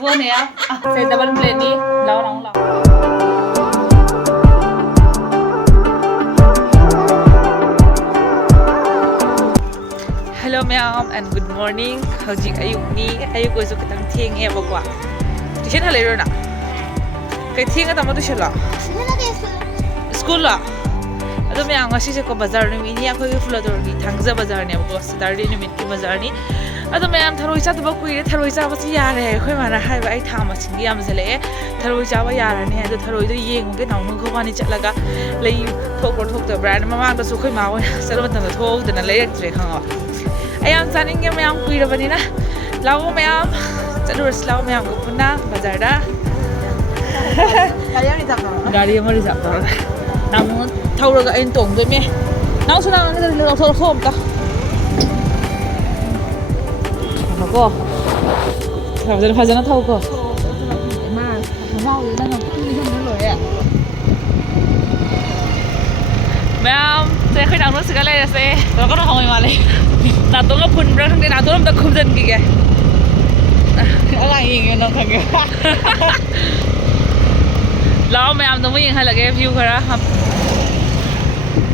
Cô này á, sẽ double plate đi, lâu lâu lâu. Hello ma'am and good morning. Howjik ayuk ni, ayuk ko so kitang thieng e bagwa. Tuition halai ro na. Kai thieng ka tama tuition la. School la. Ado me anga si ko bazar ni ni akoi ki floodor ki thangza bazar ni bagwa Saturday ni mit ki bazar ni. Ado me am tharoi cha ba kui tharoi cha ba si ya re khoi mana hai ba ai thama sing yam zale tharoi cha ba ya ra ni ado tharoi do yeng ge nang nung khwa ni chatlaga lei thok the brand mama da su khoi ma wa salo ta thok dana lei tre khang I am planning to go to the banana. Lao mayam, Tharoi lao mayam ko puna bazar da. Gari mo rin sa pa. Namo thawra ga in tong do me. Nao su nang nang lo so khom ta. Ko. Thawra da phajana thaw ko. Ma, mau yu nang ku ni hom lo ya. Mayam, saya khoi nang no siga lai ase. Lo ko khoi ma lai. Nà tôi ngấp phun ra thằng này nà tôi làm ta không dân kìa ở lại nhìn nó thằng kìa lão mày làm tôi mới nhìn hay là cái view cái đó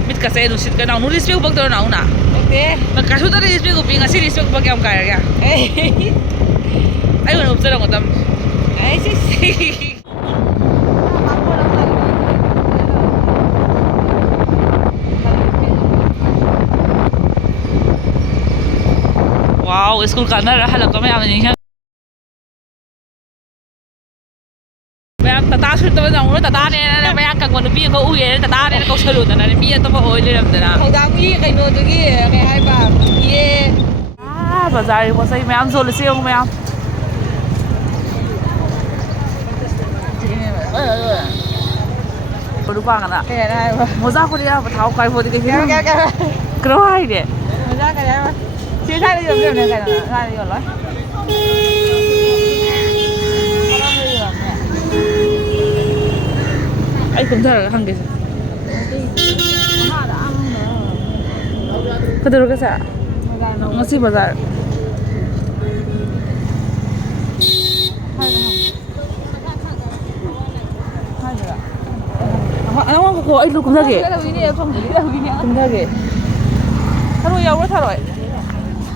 biết cả xe đủ xịt cái nào nó đi speak bốc tôi nào nè mà cả số đó đi speak của mình ngay đi speak bốc cái ông cái kìa ai còn ốp chân đâu mà tâm ai xí Wow, school ka na halak kami amin niya. Bayak tata shoot to na uno tata ne na bayak ka kono pi ko uye tata ne ko salut na ni mi to ba oil ram na. Hawda mi kay no to gi kay hai ba. Ye. Bazar ko sai mayam zol se yung mayam. Ko pa kana. Kaya na. Moza ko dia ba thau kai bo di ke. Kro hai de. Moza ka ya. Chị thay đi được này cái này thay đi rồi đấy. Anh cũng thấy là hàng cái gì? Cái đó cái gì? Nó xí bazar. Anh không có anh cũng thấy kì. Cũng thấy kì. Tharoi yêu quá Tharoi.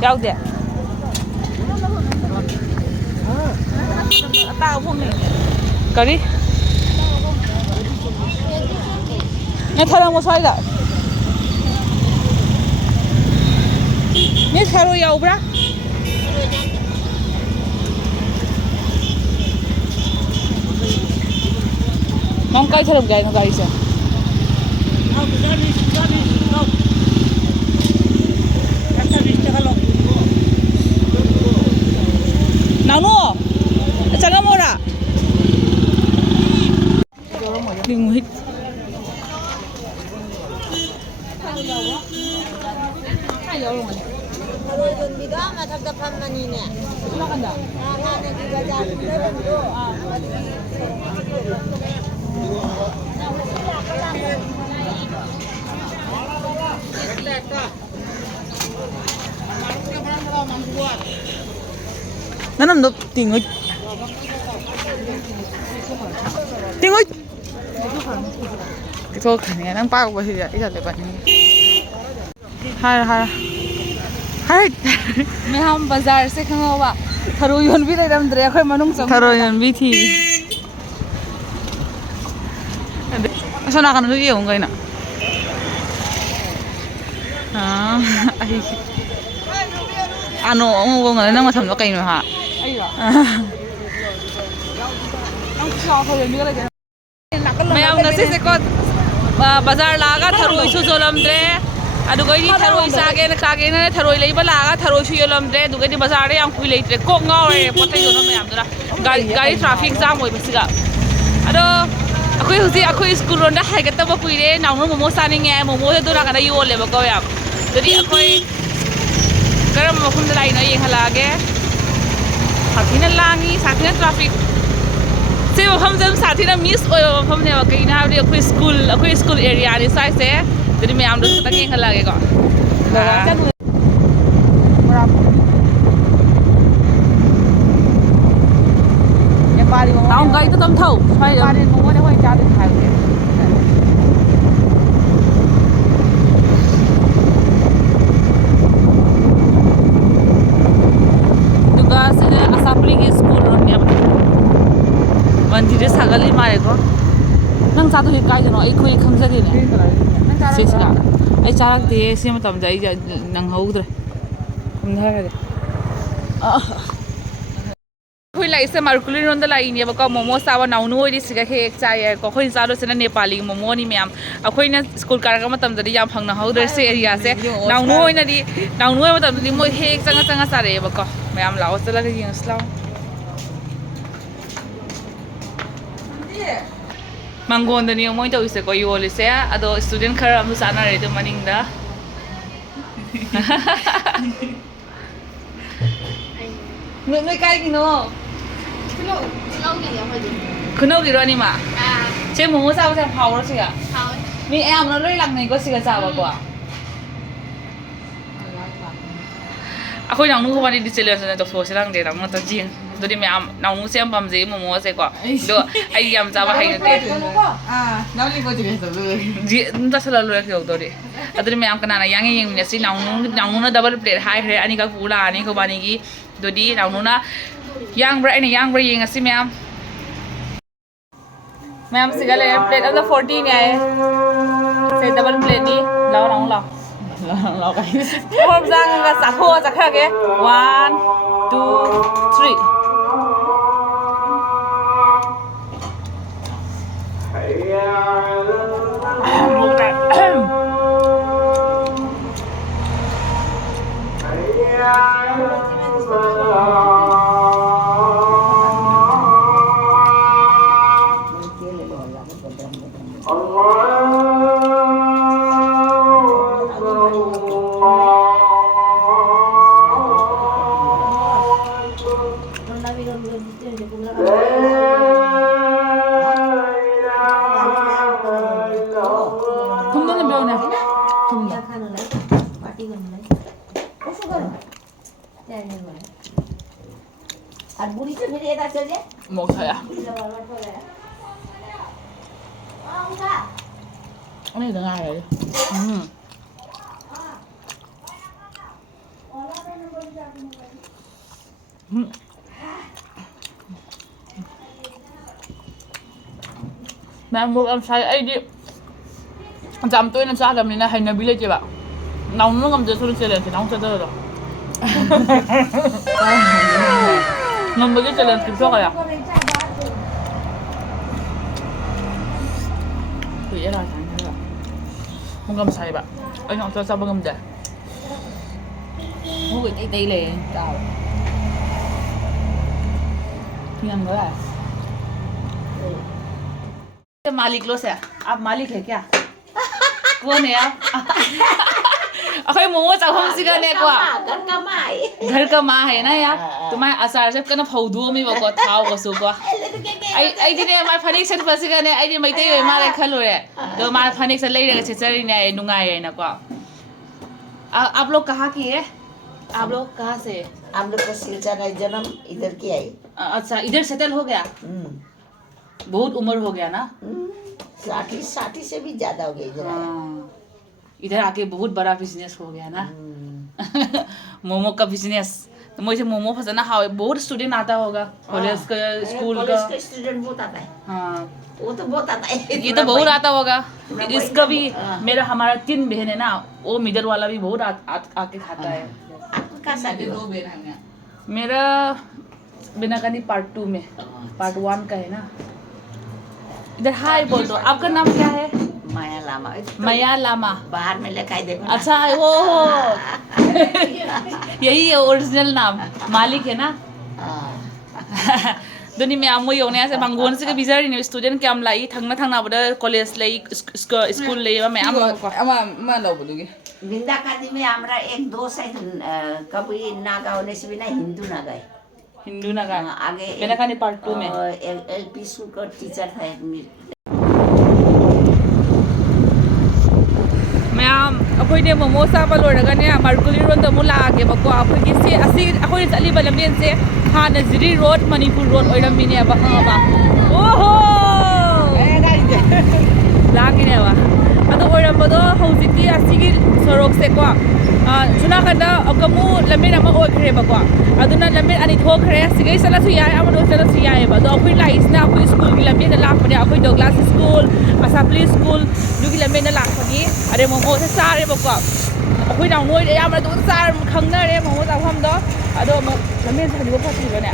Giao tiền. Tao không này. Cởi đi. Nghe thay một xoay lại. Nghe Tharoi yêu bra. Mong cái thay cái nó cái gì? Nano, jangan mora. Bingung hit. Tharoi don bido matak dapan manine. Silakan dah. Nah, di bazar itu. Nanam do tingoi. Tingoi. Cái thôi cái này đang bao bao nhiêu vậy? Cái gì vậy? Hai. Mấy hôm bazar sẽ không đâu ạ. Tharoi yon bi đây đâm dre khơi mà nung sống. Tharoi yon bi thì. Sao nào cần cái gì nè? À, ano ông người đang mà thầm nó cây rồi hả? Mấy ông nói sẽ có bazar laga tharoi su zolam dre, adugai ni tharoi sage na tharoi leiba laga tharoi su yolam dre, adugai ni bazar re ang kui lei dre kok ngau re potai yono me am dra gari traffic jam hoi basiga, ado akoi school ronda hai gata ba kui re naung momo sani nge momo de dura kana yo le ba ko ya, jadi akoi karam makhun da lai na yeng halage, sathina langi sathina traffic. Se mafam jam sathina miss oyo mafam ne ba kai na habri akoi school area ni sai se jadi me am do ta yeng halage ko. tao gây tôi tâm thầu phải ba đến mua để quay cha đến hàng tuga sini assembly ke school ronnya mandir sagali mare ko nang cha tu kai no ai khoi khangja ge ne sesga ai charak de se ma tam jai nang haudre khumdha khoi lai se markuli ron da lai ne ba ko momo sawa naunu oi dis ga he ek chai ko khoi sa do se na nepali momo ni myam akhoi na school kar ga ma tam da yam phang na haudre se area se naunu oi na di naunu oi ma tam di moi he ek changa changa sa re ba ko myam lao chala ga yeng slaw Mangon da ni moi to ise ko yoli se ado student khara mu sana re to maning da Người cay gì nó Khunau gì rồi mà Chứ muốn sao xem hầu đó chị ạ Vì em nó lấy lặng này có gì sao quả Aku yang nunggu mandi di challenge na doktor silang de nang ta jing dodi me am nang mu sem pam je momo se kwa do ai yam cha ba hai te Nấu đi coi chừng rồi. ji nta sala lo ke dodi adri me am kana na yang yang ne si nang na double plate hai re ani ka pula ani ko bani gi dodi nang na yang bra ani yang bra yeng asi me am sigale plate of the 14 ne aaye se double plate ni lao nang lao lo cái hôm sang là xả thua chắc khác cái 1 2 Kumdonya biar ni. Kumdo. আর বুড়ি তো ফিরে এটা চলে Mau saya. Ini dengar ya. Mà một em sai ấy đi Jam tôi em sai làm này là hành là bị lệ chứ bạn Nóng nó ngầm chơi xuống chơi lên thì nóng chơi tới rồi Ngầm với cái chơi lên kịp số rồi à Tụi ấy là thằng thế rồi Không ngầm sai bạn Anh không cho sao mà ngầm để Không bị tay tay lệ Chào Thì ăn nữa à मालिक लो से आप मालिक है क्या कौन है आप अखोई मोमो चाहम सिगने को घर का माँ है ना यार तुम्हारे आसार से कना फौदू में बको थाव को सुको आई दिने मार फनिक से फसिगने आई दि मैते यो मारे खलो रे तो मार फनिक से ले रे छेचरी ने नुंगाय है ना को आप लोग कहाँ की है आप लोग कहाँ से हम लोग का सिलचर है जन्म इधर की आई अच्छा इधर सेटल हो गया बहुत उम्र हो गया ना 60 से भी ज्यादा हो गई इधर इधर आके बहुत बड़ा बिजनेस हो गया ना मोमो का बिजनेस तो मुझे मोमो फसना हाउ बहुत स्टूडेंट आता होगा कॉलेज का स्कूल का स्टूडेंट बहुत आता है हाँ वो तो बहुत आता है ये तो बहुत आता होगा इसका भी मेरा हमारा 3 बहन है ना वो मिडल वाला भी बहुत आके खाता है आपका शादी 2 बहन है मेरा बिना कहीं पार्ट 2 में पार्ट 1 का है ना इधर हाय बोल दो आपका नाम क्या है माया लामा माया लामा बाहर में लिखा है देखो अच्छा वो यही है ओरिजिनल नाम मालिक है ना दुनी में आमो योने से मंगोन से के बिजार इन स्टूडेंट के लाई थंगना बड़ा कॉलेज लाई स्कूल लाई मैं आम मैं लो बोलूँगी बिंदा कादी में हमारा एक दोस्त है कभी नागा होने से भी ना हिंदू नागा आगे बिना कहीं पार्ट 2 में एलपी स्कूल का टीचर था मैं ꯑꯩꯈꯣꯏꯅꯦ ꯃꯣꯃꯣ ꯆꯥꯕ ꯂꯣꯏꯔꯒꯅꯦ ꯃꯥꯔꯀꯨꯂꯤ ꯔꯣꯗ ꯑꯃꯨꯛ ꯂꯥꯛꯑꯒꯦꯕꯀꯣ ꯑꯩꯈꯣꯏꯒꯤꯁꯦ ꯑꯁꯤ ꯑꯩꯈꯣꯏꯅ ꯆꯠꯂꯤꯕ ꯂꯝꯕꯦꯟꯁꯦ ꯍꯥꯟꯅ ꯖꯤꯔꯤ ꯔꯣꯗ ꯃꯅꯤꯄꯨꯔ ꯔꯣꯗ ꯑꯣꯏꯔꯝꯃꯤꯅꯦꯕ ꯈꯪꯉꯕ ꯑꯣꯍꯣ ꯂꯥꯛꯈꯤꯅꯦꯕ ꯑꯗꯣ ꯑꯣꯏꯔꯝꯕꯗꯣ ꯍꯧꯖꯤꯛꯇꯤ ꯑꯁꯤꯒꯤ ꯁꯣꯔꯣꯛꯁꯦꯀꯣ ꯁꯣꯅꯥꯀꯟꯗ ꯑꯃꯨꯛ ꯂꯝꯕꯦꯟ ꯑꯃ ꯑꯣꯏꯈ꯭ꯔꯦꯕꯀꯣ ꯑꯗꯨꯅ ꯂꯝꯕꯦꯟ ꯑꯅꯤ ꯊꯣꯛꯈ꯭ꯔꯦ ꯁꯤꯒꯩ ꯆꯠꯂꯁꯨ ꯌꯥꯏ ꯑꯃꯗ ꯆꯠꯂꯁꯨ ꯌꯥꯏꯑꯕ ꯑꯗꯣ ꯑꯩꯈꯣꯏ ꯂꯥꯛꯏꯁꯤꯅ ꯑꯩꯈꯣꯏ ꯁ꯭ꯀꯨꯜꯒꯤ ꯂꯝꯕꯦꯟꯗ ꯂꯥꯛꯄꯅꯦ ꯑꯩꯈꯣই ꯗꯣꯒ꯭ꯂꯥꯁ ꯁ꯭ꯀꯨꯜ ꯑꯁꯥꯄ꯭ꯂꯤ ꯁ꯭ꯀꯨꯜ ꯑꯗꯨꯒꯤ ꯂꯝꯕꯦꯟꯗ ꯂꯥꯛꯄꯒꯤ ꯑꯗꯩ ꯃꯣꯃꯣꯁꯦ ꯆꯥꯔꯦꯕꯀꯣ ꯑꯩꯈꯣꯏ ꯅꯥꯎ ꯅꯣꯏꯗ ꯑꯌꯥꯝꯕ ꯑꯗꯨꯝ ꯈꯪꯅꯔꯦ ꯃꯣꯃꯣ ꯆꯥꯐꯝꯗꯣ ꯑꯗꯣ ꯑꯃꯨꯛ ꯂꯝꯕꯦꯟꯁꯦ ꯍꯧꯖꯤꯛꯐꯥꯎ ꯐꯠꯇ꯭ꯔꯤꯕꯅꯦ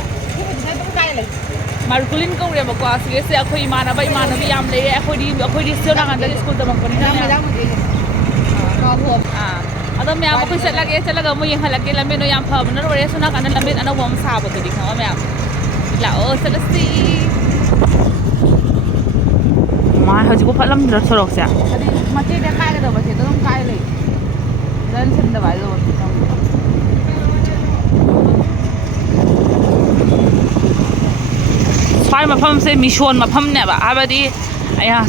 ꯃꯥꯔꯀꯨꯂꯤꯟ ꯀꯧꯔꯦꯕꯀꯣ ꯁꯤꯒꯩꯁꯦ ꯑꯩꯈꯣꯏ ꯏꯃꯥꯟꯅꯕ ꯏꯃꯥꯟꯅꯕꯤ ꯌꯥꯝ ꯂꯩꯔꯦ ꯑꯩꯈꯣꯏꯗꯤ ꯁꯤꯌꯣ ꯅꯥꯀꯥꯟꯗ ꯁ꯭ꯀꯨꯜ ꯇꯝꯃꯛꯄꯅꯤꯅ ꯑꯗꯣ ꯃꯌꯥꯝ ꯑꯩꯈꯣꯏ ꯆꯠꯂꯒ ꯑꯃꯨꯛ ꯌꯦꯡꯍꯜꯂꯛꯀꯦ ꯂꯝꯕꯦꯟꯗꯣ ꯌꯥꯝ ꯐꯕꯅ ꯂꯣꯏꯔꯦ ꯁꯣꯝ ꯅꯥꯀꯥꯟꯗ ꯂꯝꯕꯦꯟ ꯑꯅꯧꯕ ꯑꯃ ꯁꯥꯕꯗꯨꯗꯤ ꯈꯪꯉꯣ ꯃꯌꯥꯝ ꯂꯥꯛꯑꯣ ꯆꯠꯂꯁꯤ ꯃꯥ ꯍꯧꯖꯤꯛꯐꯥꯎ ꯐꯠꯂꯝꯗ꯭ꯔ ꯁꯣꯔꯣꯛꯁꯦ ꯍꯥꯏꯗꯤ ꯃꯆꯦꯗ ꯀꯥꯏꯒꯗꯕꯁꯦ ꯑꯗꯨꯝ ꯀꯥꯏ ꯂꯩ ꯐꯖꯅ ꯁꯤꯟꯗꯕ ꯍꯥꯏꯗꯣ ꯁ꯭ꯋꯥꯏ ꯃꯐꯝꯁꯦ ꯃꯤꯁꯣꯟ ꯃꯐꯝꯅꯦꯕ ꯍꯥꯏꯕꯗꯤ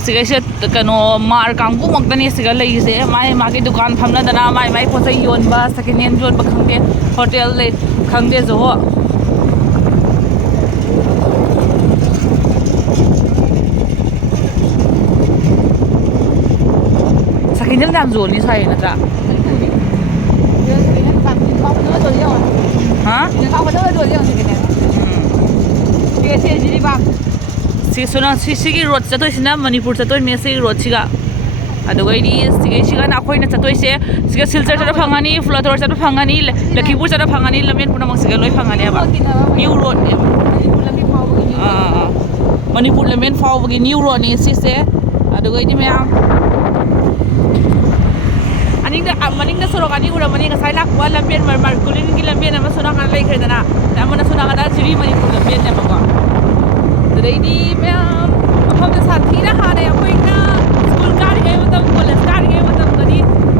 ꯁꯤꯒꯩꯁꯦ ꯀꯩꯅꯣ ꯃꯥꯔ ꯀꯥꯡꯕꯨ ꯉꯥꯛꯇꯅꯦ ꯁꯤꯒ ꯂꯩꯔꯤꯁꯦ ꯃꯥꯒꯤ ꯗꯨꯀꯥꯟ ꯐꯝꯅꯗꯅ ꯃꯥꯏ ꯄꯣꯠ ꯆꯩ ꯌꯣꯟꯕ ꯁꯦꯀꯦꯟ ꯍꯦꯟ ꯌꯣꯟꯕ ꯈꯪꯗꯦ ꯍꯣꯇꯦꯜ ꯂꯩ ꯈꯪꯗꯦ ꯖꯣꯍꯣ ꯁꯦꯀꯦꯟ ꯍꯦꯟ ꯌꯥꯝ ꯌꯣꯜꯂꯤ ꯁ꯭ꯋꯥꯏ ꯅꯠꯇ꯭ꯔꯥ ꯁꯤꯒꯤ ꯔꯣꯗ ꯆꯠꯇꯣꯏꯁꯤꯅ ꯃꯅꯤꯄꯨꯔ ꯆꯠꯇꯣꯏꯅꯦ ꯁꯤꯒꯤ ꯔꯣꯗꯁꯤꯒ ꯑꯗꯨꯒꯩꯗꯤ ꯁꯤꯒꯩꯁꯤꯒꯅ ꯑꯩꯈꯣꯏꯅ ꯆꯠꯇꯣꯏꯁꯦ ꯁꯤꯒ ꯁꯤꯜꯆꯔ ꯆꯠꯄ ꯐꯪꯉꯅꯤ ꯐ꯭ꯂꯣꯇꯣꯔ ꯆꯠꯄ ꯐꯪꯉꯅꯤ ꯂꯛꯈꯤꯄꯨꯔ ꯆꯠꯄ ꯐꯪꯉꯅꯤ ꯂꯝꯕꯦꯟ ꯄꯨꯝꯅꯃꯛꯁꯤꯒ ꯂꯣꯏ ꯐꯪꯉꯅꯦꯕ ꯅ꯭ꯌꯨ ꯔꯣꯗꯅꯦꯕ ꯃꯅꯤꯄꯨꯔ ꯂꯝꯕꯦꯟ ꯐꯥꯎꯕꯒꯤ ꯅ꯭ꯌꯨ ꯔꯣꯗꯅꯦ ꯁꯤꯁꯦ ꯑꯗꯨꯒꯩꯗꯤ ꯃꯌꯥꯝ ꯃꯅꯤꯡꯗ ꯁꯣꯔꯣꯛ ꯑꯅꯤ ꯎꯔꯝꯃꯅꯤ ꯉꯁꯥꯏ ꯂꯥꯛꯄ ꯂꯝꯕꯦꯟ ꯃꯥꯔꯀꯨꯂꯤꯟꯒꯤ ꯂꯝꯕꯦꯟ ꯑꯃ ꯁꯣꯅꯥꯀꯥꯟꯗ ꯂꯩꯈ꯭ꯔꯦꯗꯅ ꯑꯃꯅ ꯁꯣꯅꯥꯀꯥꯟꯗ ꯖꯤꯔꯤ ꯃꯅꯤꯄꯨꯔ ꯂꯝꯕꯦꯟꯅꯦꯕꯀꯣ ꯑꯗꯨꯗꯩꯗꯤ ꯃꯌꯥꯝ ꯃꯐꯝꯗ ꯁꯥꯊꯤꯅ ꯍꯥꯟꯅ ꯑꯩꯈꯣꯏꯅ ꯁ꯭ꯀꯨꯜ ꯀꯥꯔꯤꯉꯩ ꯃꯇꯝ ꯀꯣꯂꯦꯖ ꯀꯥꯔꯤꯉꯩ ꯃꯇꯝꯗꯗꯤ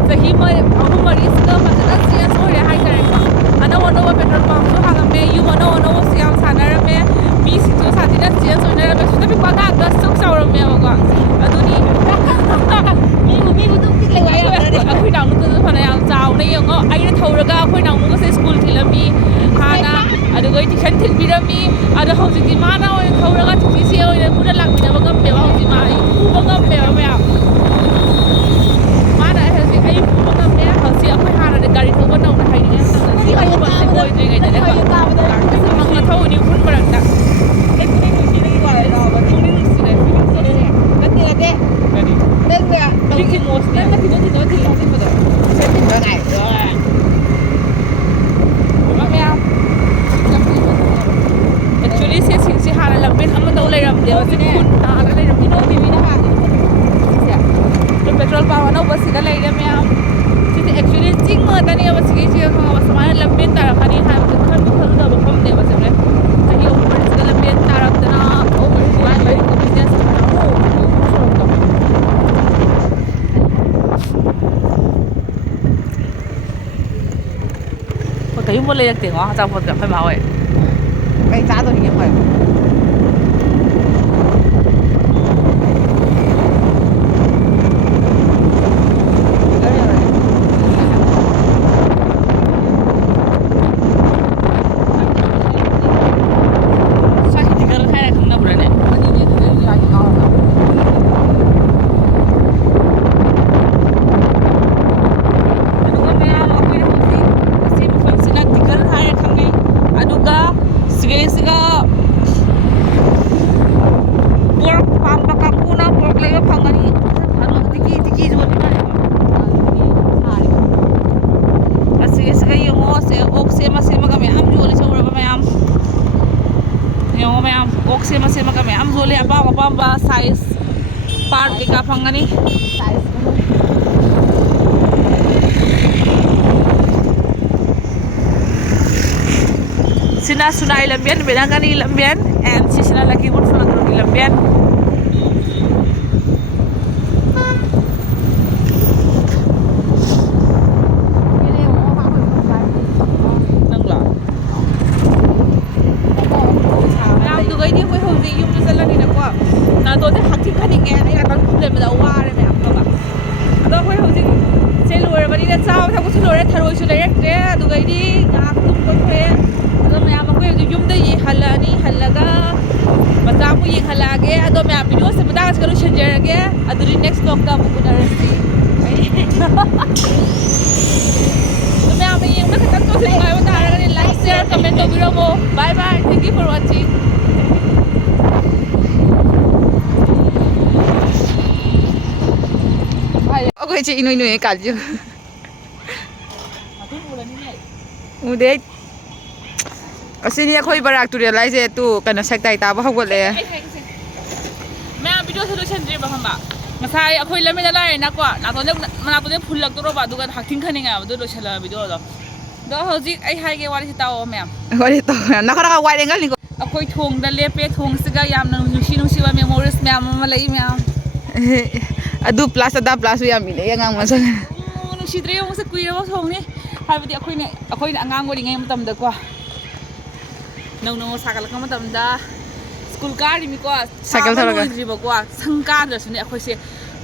ꯆꯍꯤ 3-4ꯁꯤꯗ ꯐꯖꯅ ꯆꯦꯟꯖ ꯑꯣꯏꯔꯦ ꯍꯥꯏꯇꯥꯔꯦꯀꯣ ꯑꯅꯧ ꯑꯅꯧꯕ ꯄꯦꯇ꯭ꯔꯣꯜ ꯄꯝꯁꯨ ꯍꯥꯡꯉꯝꯃꯦ ꯌꯨꯝ ꯑꯅꯧ ꯑꯅꯧꯕꯁꯨ ꯌꯥꯝ ꯁꯥꯟꯅꯔꯝꯃꯦ ꯃꯤꯁꯤꯡꯁꯨ ꯁꯥꯊꯤꯅ ꯆꯦꯟꯖ ꯑꯣꯏꯅꯔꯝꯃꯦ ꯁꯤꯗ ꯄꯤꯛꯄ ꯑꯉꯥꯡꯗ ꯁꯨꯛ ꯆꯥꯎꯔꯝꯃꯦꯕꯀꯣ ꯑꯗꯨꯅꯤ ꯑꯩꯈꯣꯏ ꯅꯥꯎꯅꯨꯇꯁꯨ ꯐꯅꯌꯥꯝ ꯆꯥꯎꯅ ꯌꯦꯡꯉꯣ ꯑꯩꯅ ꯊꯧꯔꯒ ꯑꯩꯈꯣꯏ ꯅꯥꯎꯅꯨꯒꯁꯦ ꯁ꯭ꯀꯨꯜ ꯊꯤꯜꯂꯝꯃꯤ ꯍꯥꯟꯅ ꯑꯗꯨꯒ ꯇꯨꯏꯁꯟ ꯊꯤꯟꯕꯤꯔꯝꯃꯤ ꯑꯗꯣ ꯍꯧꯖꯤꯛꯇꯤ ꯃꯥꯅ ꯑꯣꯏꯅ ꯊꯧꯔꯒ ꯇꯤꯆꯦ ꯑꯣꯏꯅ ꯄꯨꯟꯅ ꯂꯥꯛꯃꯤꯟꯅꯕ ꯉꯝꯃꯦꯕ ꯍꯧꯖꯤꯛ ꯃꯥ ꯑꯩ ꯄꯨꯕ ꯉꯝꯃꯦꯕ ꯃꯌꯥꯝ ꯃꯥꯅ ꯍꯧꯖꯤꯛ ꯑꯩ ꯄꯨꯕ ꯉꯝꯃꯦ ꯍꯧꯖꯤꯛ ꯑꯩꯈꯣꯏ ꯍꯥꯟꯅꯗꯤ ꯒꯥꯔꯤ ꯊꯧꯕ ꯅꯧꯅ ꯍꯩꯔꯤꯉꯩ ꯃꯇꯝꯗ ꯁꯤ ꯑꯍꯨꯝꯃꯛꯁꯦ ꯑꯣꯏꯗ꯭ꯔꯤꯉꯩꯗꯅꯦꯀꯣ ꯃꯪꯅ ꯊꯧꯔꯤꯅꯤ ꯎꯐꯨꯟ ꯃꯔꯛꯇ ꯑꯦꯛꯆꯨꯋꯦꯂꯤ ꯁꯤꯁꯤꯡꯁꯦ ꯍꯥꯟꯅ ꯂꯝꯕꯦꯟ ꯑꯃꯗ ꯂꯩꯔꯝꯗꯦꯕ ꯁꯤ ꯈꯨꯟ ꯇꯥꯔꯒ ꯂꯩꯔꯝꯃꯤꯅꯣ ꯄꯦꯇ꯭ꯔꯣꯜ ꯄꯝ ꯑꯅꯧꯕꯁꯤꯗ ꯂꯩꯔꯦ ꯃꯌꯥꯝ ꯁꯤꯁꯦ ꯑꯦꯛꯆꯨꯋꯦꯂꯤ ꯆꯤꯡ ꯉꯥꯛꯇꯅꯦꯕ ꯁꯤꯒꯩꯁꯤꯒ ꯈꯪꯉꯕ ꯁꯨꯃꯥꯏꯅ ꯂꯝꯕꯦꯟ ꯇꯥꯔꯛꯀꯅꯤ ꯍꯥꯏꯕꯁꯦ ꯈꯪꯗꯕ ꯃꯐꯝꯅꯦꯕ ꯁꯤꯁꯦ ꯆꯍꯤ 3-4ꯁꯤꯗ ꯂꯝꯕꯦꯟ ꯇꯥꯔꯛꯇꯅ ꯕꯤꯖꯤꯅꯦꯁ ꯁꯣꯔꯣꯛꯇꯣ ꯀꯔꯤꯒꯨꯝꯕ ꯂꯩꯔꯛꯇꯦꯉꯣ ꯑꯆꯥꯄꯣꯠꯇꯣ ꯑꯩꯈꯣꯏ ꯃꯥ ꯍꯣꯏ ꯀꯩ ꯆꯥꯗꯣꯔꯤꯒꯦ ꯑꯩꯈꯣꯏ ꯁꯦꯝꯃꯒ ꯃꯌꯥꯝ ꯌꯣꯜꯂꯦ ꯑꯄꯥꯝ ꯑꯄꯥꯝꯕ ꯁꯥꯏꯖ ꯄꯥꯔꯠ ꯀꯩꯀꯥ ꯐꯪꯒꯅꯤ sina Sunai Lambian Benangani Lambian and sisina Lakipur Fulaturungi Lambian ꯁꯤꯒ ꯂꯣꯏꯁꯤꯟꯖꯔꯒꯦ ꯑꯗꯨꯗꯤ ꯅꯦꯛꯁ ꯕ꯭ꯂꯣꯛꯇ ꯑꯃꯨꯛ ꯎꯅꯔꯁꯤ ꯃꯌꯥꯝꯅ ꯌꯦꯡꯕ ꯈꯤꯇꯪ ꯇꯧꯁꯤ ꯅꯨꯡꯉꯥꯏꯕ ꯇꯥꯔꯒꯗꯤ ꯂꯥꯏꯛ ꯁꯤꯌꯔ ꯀꯃꯦꯟ ꯇꯧꯕꯤꯔꯝꯃꯣ ꯕꯥꯏ ꯕꯥꯏ ꯊꯦꯡꯛ ꯌꯨ ꯐꯣꯔ ꯋꯥꯆꯤꯡ ꯑꯩꯈꯣꯏ ꯆꯦ ꯏꯅꯣꯏ ꯅꯣꯏ ꯀꯥꯜꯁꯨ ꯎꯗꯦ ꯑꯁꯤꯅꯤ ꯑꯩꯈꯣꯏ ꯕꯔꯥꯛ ꯇꯨꯔꯦꯜ ꯍꯥꯏꯁꯦ ꯇꯨ ꯀꯩꯅꯣ ꯁꯦꯛꯇꯥꯏ ꯇꯥꯕ ꯍꯧꯒꯠꯂꯛꯑꯦ ꯃꯌꯥꯝ ꯚꯤꯗꯤꯑꯣꯁꯨ ꯂꯣꯏꯁꯟꯗ꯭ꯔꯤꯕ ꯈꯪꯕ ꯉꯁꯥꯏ ꯑꯩꯈꯣꯏ ꯂꯝꯕꯤꯗ ꯂꯥꯛꯑꯦꯅꯀꯣ ꯃꯅꯥꯛꯇꯣꯟꯗ ꯐꯨꯜꯂꯛꯇꯣꯔꯕ ꯑꯗꯨꯒ ꯍꯛꯊꯤꯡ ꯈꯟꯅꯤꯡꯉꯦꯕ ꯑꯗꯨ ꯂꯣꯏꯁꯜꯂꯛꯑ ꯚꯤꯗꯤꯑꯣꯗꯣ ꯑꯗꯣ ꯍꯧꯖꯤꯛ ꯑꯩ ꯍꯥꯏꯒꯦ ꯋꯥꯔꯤꯁꯤ ꯇꯥꯛꯑꯣ ꯃꯌꯥꯝ ꯋꯥꯔꯤ ꯇꯥꯛꯑꯣ ꯅꯈꯣꯏ ꯋꯥꯏꯠ ꯑꯦꯡꯒꯜꯅꯤꯀꯣ ꯑꯩꯈꯣꯏ ꯊꯣꯡꯗ ꯂꯦꯞꯄꯦ ꯊꯣꯡꯁꯤꯒ ꯌꯥꯝꯅ ꯅꯨꯡꯁꯤꯕ ꯃꯦꯃꯣꯔꯤꯁ ꯃꯌꯥꯝ ꯑꯃ ꯂꯩ ꯃꯌꯥꯝ ꯑꯗꯨ ꯄ꯭ꯂꯥꯁ ꯑꯗꯥ ꯄ꯭ꯂꯥꯁꯁꯨ ꯌꯥꯝ ꯏꯅꯩ ꯑꯉꯥꯡ ꯃꯆꯥ ꯅꯨꯡꯁꯤꯗ꯭ꯔꯦ ꯌꯦꯡꯉꯨꯁꯦ ꯀꯨꯏꯔꯕ ꯊꯣꯡꯅꯤ ꯍꯥꯏꯕꯗꯤ ꯑꯩꯈꯣꯏꯅ ꯑꯉꯥꯡ ꯑꯣꯏꯔꯤꯉꯩ ꯃꯇꯝꯗꯀꯣ ꯅꯧꯅ ꯁꯥꯒꯠꯂꯛꯄ ꯃꯇꯝꯗ ꯁ꯭ꯀꯨꯜ ꯀꯥꯔꯤꯃꯤꯀꯣ ꯁꯥꯕ ꯂꯣꯏꯗ꯭ꯔꯤꯕꯀꯣ ꯁꯪ ꯀꯥꯗ꯭ꯔꯁꯨꯅꯦ ꯑꯩꯈꯣꯏꯁꯦ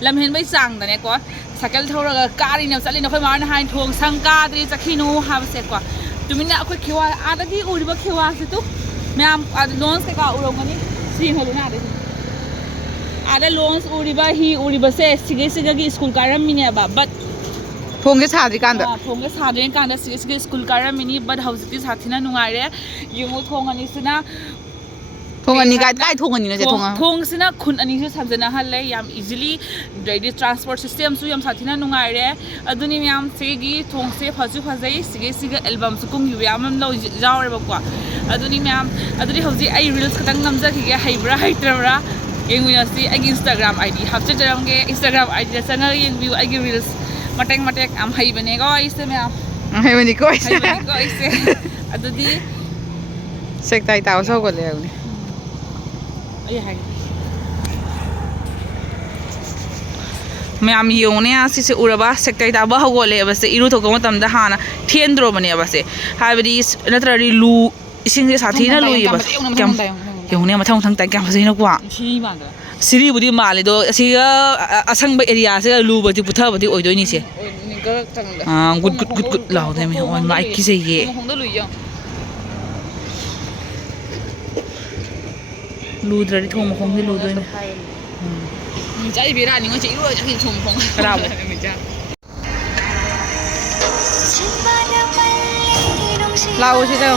ꯂꯝꯍꯦꯟꯕꯩ ꯆꯥꯡꯗꯅꯦꯀꯣ ꯁꯥꯏꯀꯜ ꯊꯧꯔꯒ ꯀꯥꯔꯤꯅꯦꯕ ꯆꯠꯂꯤꯅꯦ ꯑꯩꯈꯣꯏ ꯃꯥꯅ ꯍꯥꯏꯅ ꯊꯣꯡ ꯁꯪ ꯀꯥꯗ꯭ꯔꯤ ꯆꯠꯈꯤꯅꯨ ꯍꯥꯏꯕꯁꯦꯀꯣ ꯇꯨꯃꯤꯟꯅ ꯑꯩꯈꯣꯏ ꯈꯦꯋꯥ ꯑꯥꯗꯒꯤ ꯎꯔꯤꯕ ꯈꯦꯋꯥꯁꯤꯗꯨ ꯃꯌꯥꯝ ꯂꯣꯟꯁ ꯀꯩꯀꯥ ꯎꯔꯝꯒꯅꯤ ꯁꯤ ꯌꯦꯡꯍꯜꯂꯨꯅ ꯑꯥꯗꯩ ꯑꯥꯗ ꯂꯣꯟꯁ ꯎꯔꯤꯕ ꯍꯤ ꯎꯔꯤꯕꯁꯦ ꯁꯤꯒꯤ ꯁ꯭ꯀꯨल ꯀꯥꯔꯝꯃꯤꯅꯦꯕ ꯕꯠ ꯊꯣꯡꯁꯦ ꯁꯥꯗ꯭ꯔꯤꯀꯥꯟꯗ ꯊꯣꯡꯁꯦ ꯁꯥꯗ꯭ꯔꯤꯀꯥꯟꯗ ꯁꯤꯒꯤ ꯁ꯭ꯀꯨꯜ ꯀꯥꯔꯝꯃꯤꯅꯤ ꯕꯠ ꯍꯧꯖꯤꯛꯇꯤ ꯁꯥꯊꯤꯅ ꯅꯨꯡꯉꯥꯏꯔꯦ ꯌꯦꯡꯉꯨ ꯊꯣꯡ ꯑꯅꯤꯁꯤꯅ ꯊꯣꯡ ꯑꯅꯤ ꯀꯥꯏ ꯊꯣꯡ ꯑꯅꯤꯅꯣ ꯊꯣꯡꯁꯤꯅ ꯈꯨꯟ ꯑꯅꯤꯁꯨ ꯁꯝꯖꯟꯅꯍꯜꯂꯦ ꯌꯥꯝ ꯏꯖꯤꯂꯤ ꯑꯗꯩꯗꯤ ꯇ꯭ꯔꯥꯟꯁꯄꯣꯔꯠ ꯁꯤꯁꯇꯦꯝꯁꯨ ꯌꯥꯝ ꯁꯥꯊꯤꯅ ꯅꯨꯡꯉꯥꯏꯔꯦ ꯑꯗꯨꯅꯤ ꯃꯌꯥꯝ ꯁꯤꯒꯤ ꯊꯣꯡꯁꯦ ꯐꯁꯨ ꯐꯖꯩ ꯁꯤꯒ ꯑꯦꯜꯕꯝꯁꯨ ꯀꯨꯝꯈꯤꯕ ꯌꯥꯝ ꯌꯥꯎꯔꯦꯕꯀꯣ ꯑꯗꯨꯅꯤ ꯃꯌꯥꯝ ꯑꯗꯨꯗꯤ ꯍꯧꯖꯤꯛ ꯑꯩ ꯔꯤꯜꯁ ꯈꯛꯇꯪ ꯅꯝꯖꯈꯤꯒꯦ ꯍꯩꯕ꯭ꯔꯥ ꯍꯩꯇ꯭ꯔꯕ꯭ꯔꯥ ꯌꯦꯡꯃꯤꯟꯅꯁꯤ ꯑꯩꯒꯤ ꯏꯟꯁꯇꯥꯒ꯭ꯔꯥꯝ ꯑꯥꯏꯗꯤ ꯍꯥꯞꯆꯖꯔꯝꯒꯦ ꯏꯟꯁꯇꯥꯒ꯭ꯔꯥꯝ ꯑꯥꯏꯗꯤꯗ ꯆꯪꯉꯒ ꯌꯦꯡꯕꯤꯌꯨ ꯑꯩꯒꯤ ꯔꯤꯜꯁ ꯃꯇꯦꯛ ꯌꯥꯝ ꯍꯩꯕꯅꯦꯀꯣ ꯑꯩꯁꯦ ꯃꯌꯥꯝ ꯍꯩꯕꯅꯤꯀꯣ ꯑꯩꯁꯦ ꯑꯗꯨꯗꯤ ꯁꯦꯛꯇꯥꯏ ꯇꯥꯕꯁꯨ ꯍꯧꯒꯠꯂꯦ ꯍꯥꯏꯕꯅꯤ ꯑꯩ ꯍꯥꯏ ꯃꯌꯥꯝ ꯌꯦꯡꯉꯨꯅꯦ ꯁꯤꯁꯦ ꯎꯔꯕ ꯁꯦꯛꯇꯥꯏ ꯇꯥꯕ ꯍꯧꯒꯠꯂꯦꯕꯁꯦ ꯏꯔꯨ ꯊꯣꯛꯄ ꯃꯇꯝꯗ ꯍꯥꯟꯅ ꯊꯦꯟꯗ꯭ꯔꯣꯕꯅꯦꯕꯁꯦ ꯍꯥꯏꯕꯗꯤ ꯅꯠꯇ꯭ꯔꯗꯤ ꯏꯁꯤꯡꯁꯦ ꯁꯥꯊꯤꯅ ꯂꯨꯏꯌꯦꯕ ꯌꯦꯡꯉꯨꯅꯦ ꯃꯊꯪ ꯇꯥꯏ ꯀꯌꯥꯝ ꯐꯖꯩꯅꯀꯣ ꯁꯤꯔꯤꯕꯨꯗꯤ ꯃꯥꯜꯂꯤꯗꯣ ꯑꯁꯤꯒ ꯑꯁꯪꯕ ꯑꯦꯔꯤꯌꯥꯁꯤꯒ ꯂꯨꯕꯗꯤ ꯄꯨꯊꯕꯗꯤ ꯑꯣꯏꯗꯣꯏꯅꯤꯁꯦ ꯒꯨꯠ ꯂꯥꯎꯗꯣꯏꯃꯤ ꯍꯣꯏ ꯃꯥ ꯑꯩ ꯀꯤꯖꯩꯌꯦ ꯂꯨꯗ꯭ꯔꯗꯤ ꯊꯣꯡ ꯃꯈꯣꯡꯁꯦ ꯂꯨꯗꯣꯏꯅꯦ ꯆꯥꯏ ꯕꯦꯔꯥꯅꯤꯉꯣ ꯆꯦ ꯏꯔꯣꯏ ꯆꯠꯈꯤ ꯊꯣꯡ ꯃꯈꯣꯡ ꯀꯅꯥꯕꯨ ꯂꯥꯛꯑꯣ ꯁꯤꯗ